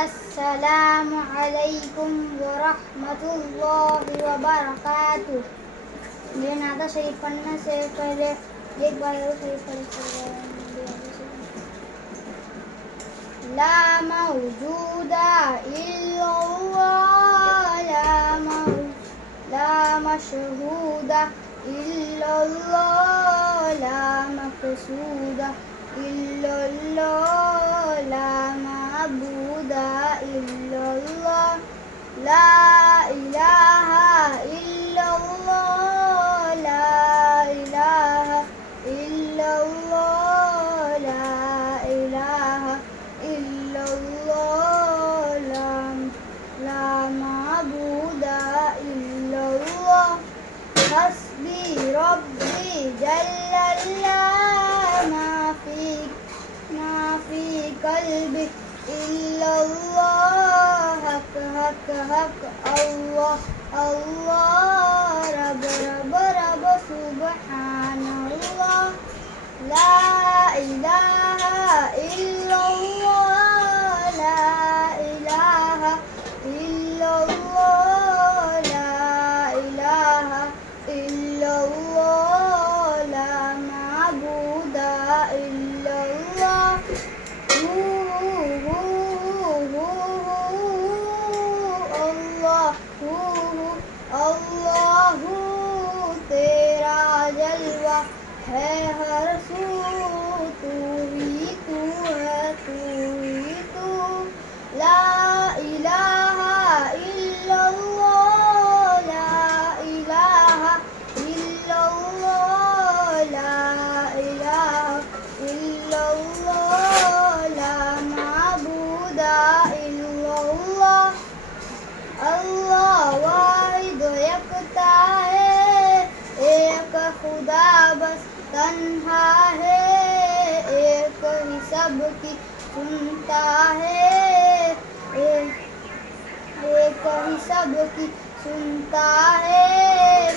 अस्सलामु अलैकुम वरहमतुल्लाहि वबरकातुह। मेरे नाता शरीफ पढ़ने से पहले एक बार शरीफ पढ़ ला मौजूदा इल्लल्लाह ला मशहूदा इल्लल्लाह ला मक़सूदा इल्लल्लाह ला मअबूदा इल्लल्लाह ला इलाहा इल्लल्लाह ला इलाहा इल्लल्लाह ला इलाहा इल्लल्लाह ला मअबूदा इल्लल्लाह हस्बी रब्बी जल्लल्लाह मा फी कल्बी इल्लल्लाह हक हक हक अल्लाह अल्लाह रब रब रब सुब्हानल्लाह ला इलाहा इल्लल्लाह ला इलाहा इल्लल्लाह ला इलाहा इल्लल्लाह ला मअबूदा इल्लल्लाह अल्लाहू तेरा जलवा है हर सू तू ही तू है तू ही तू ला इलाहा इल्लल्लाह ला इलाहा इल्लल्लाह ला इलाहा इल्लल्लाह ला मअबूदा इल्लल्लाह अल्लाह वाहिद यकता है एक खुदा बस तन्हा है एक ही सबकी सुनता है एक ही सबकी सुनता है